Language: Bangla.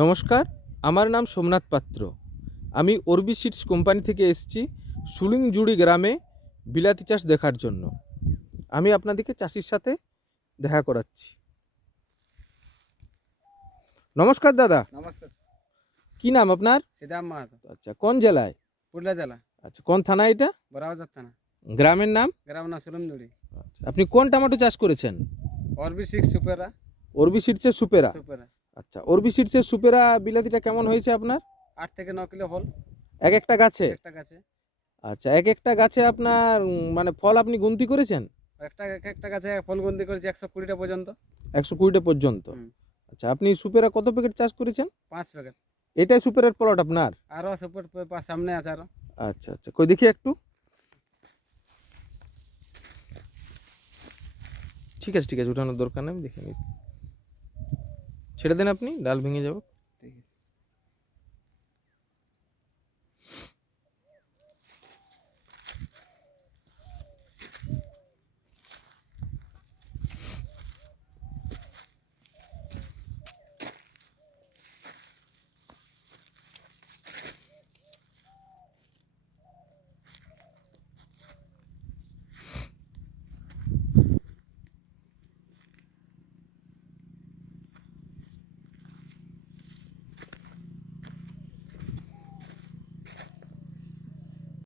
নমস্কার আমার নাম সোমনাথ পাত্র। আমি অরবি সিডস কোম্পানি থেকে এসেছি সুলিংজুড়ি গ্রামে বিলাতি চাষ দেখার জন্য। আমি আপনাদেরকে চাষির সাথে দেখা করাচ্ছি। নমস্কার দাদা। নমস্কার। কি নাম আপনার? সিদাম মাহাতো। আচ্ছা কোন জেলায়? পুরুলিয়া জেলা। আচ্ছা কোন থানা এটা? বড়াবাজার থানা। গ্রামের নাম? গ্রাম না সুলমজুড়ি আচ্ছা আপনি কোন টমেটো চাষ করেছেন? অরবি সিক্স সুপেরা। অরবি সিডসের সুপেরা। সুপেরা। আচ্ছা অরবি সিডসের সুপেরা বিলাতিটা কেমন হয়েছে আপনার? আট থেকে ন কিলো ফল। এক একটা গাছে? একটা গাছে। আচ্ছা এক একটা গাছে আপনার মানে ফল আপনি গুনতি করেছেন? একটা এক একটা গাছে ফল গন্দি করেছি একশো কুড়িটা পর্যন্ত। একশো কুড়িটা পর্যন্ত? আচ্ছা আপনি সুপেরা কত প্যাকেট চাষ করেছেন? পাঁচ প্যাকেট এটাই সুপেরার প্লট আপনার? আরও সুপার সামনে আছে আরও আচ্ছা আচ্ছা কই দেখি একটু। ঠিক আছে ঠিক আছে উঠানোর দরকার নেই আমি দেখে নিই। ছেড়ে দেন আপনি ডাল ভেঙে যাবে।